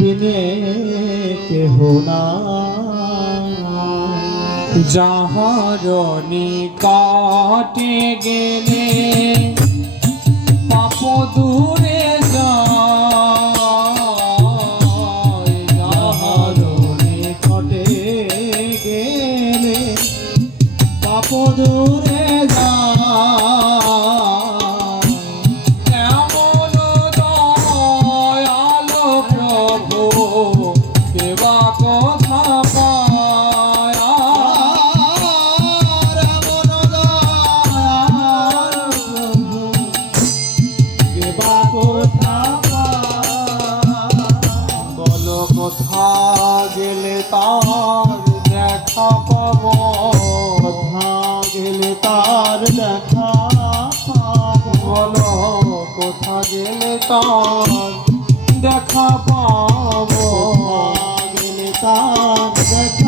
বিনে কেহ না যাহার গেলে পাপ দূরে যাহার নিকটে গেলে পাপ দূরে তার দেখা পাব। গেলে তার দেখা বল কোথা গেলে তার দেখা পাব। গেলে তার দেখা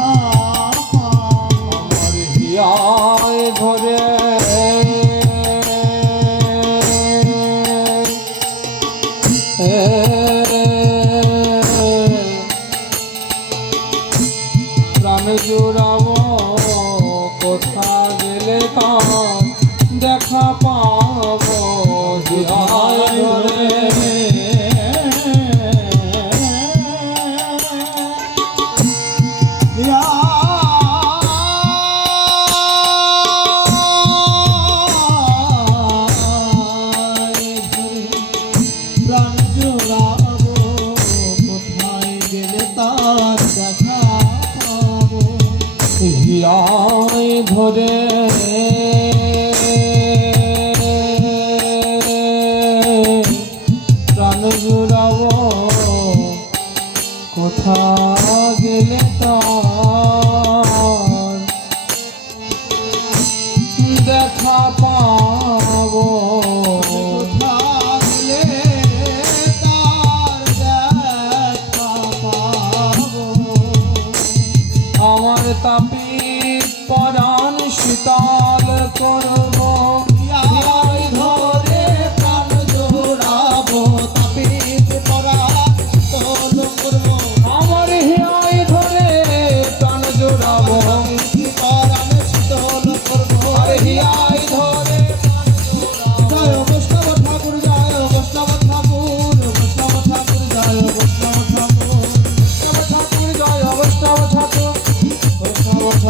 প্রাণ জুড়াব কোথা গেলে তার দেখা পাব হিয়ায় হিয়ায় ধরে তাপি পরাণ শীতল করব। ধরে প্রাণ জোড়াবো তাপিত পরা তোল করব। আমার হিয়ায় ধরে প্রাণ জোড়াবো। পরাণ শীতল করব। আরে হিয়ায়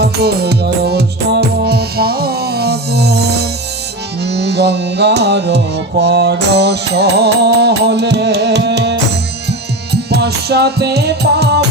ঠাকুর জয় বৈষ্ণব ঠাকুর গঙ্গার পরশ হলে পশ্চাতে পাব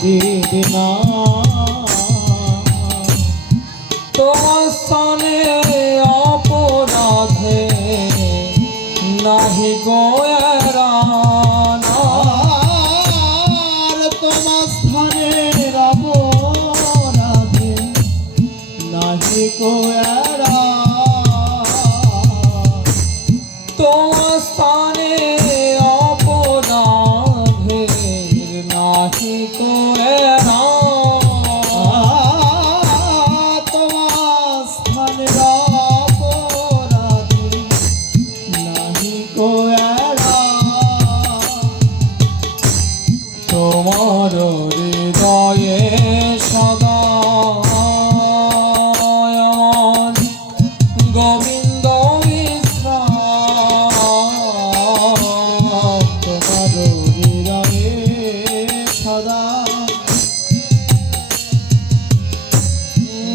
তারি হরি দিনা তোমার স্থানে অপরাধে নাহি গোয়ারানা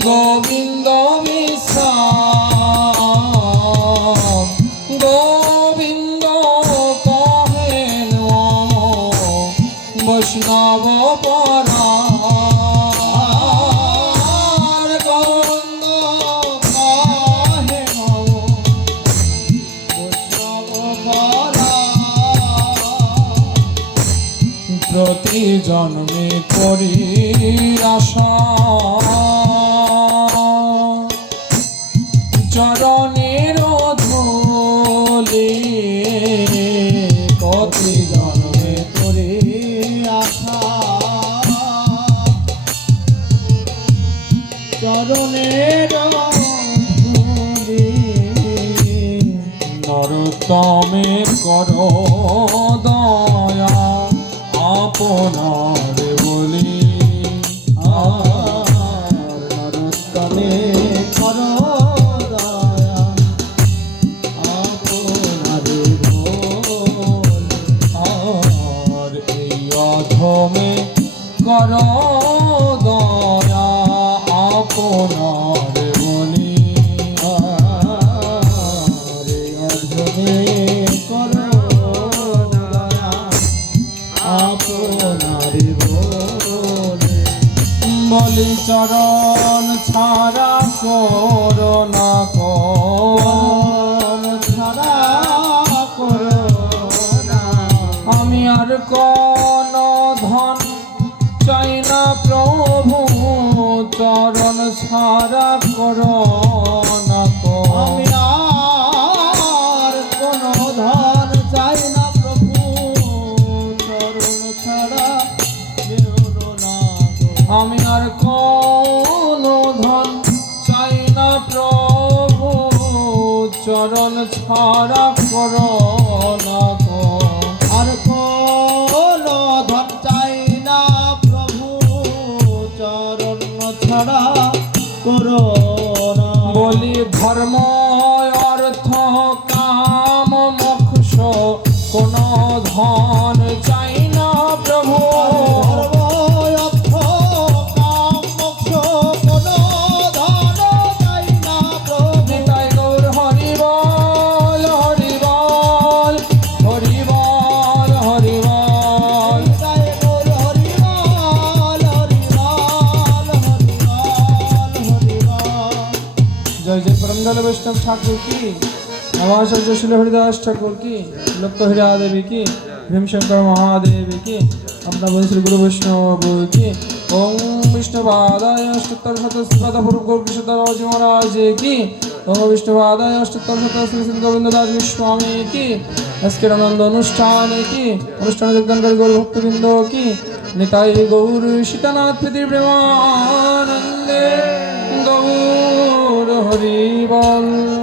গোবিন্দ বিশ্রাম গোবিন্দ কহে নম বৈষ্ণব চরণের ধূলি নরতমে কর দয়া আপনার বলি। নরোত্তমে বলি চরণ ছাড়া করোনা কর ছাড়া করোনা। আমি আর কোন ধন চাই না প্রভু, চরণ ছাড়া করোনা চরণ ছাড়া গো। আর কোনো ধন চাই না প্রভু, চরণ ছাড়া করোনা বলি ধর্ম অর্থ বৈষ্ণব ঠাকুর কি? আমার শিল হরিদাস ঠাকুর কি? লক্ষ হীরা দেবী কি? ভীমশঙ্কর মহাদেব কি? আপনার বংশের গুরু বৈষ্ণব কি? ওম বিষ্ণুপাদায় অষ্টোত্তর শত শ্রীপাদ কৃষ্ণদার অজি মহারাজ কি? ওম বিষ্ণুপাদায় অষ্টোত্তর শত শ্রী শ্রী গোবিন্দ দাস গোস্বামী কি? আজকের আনন্দ অনুষ্ঠান কি? অনুষ্ঠানে যোগদানকারী গৌর ভক্তবৃন্দ কি? নিতাই গৌর সীতানাথ প্রীতি প্রেমানন্দে। হরি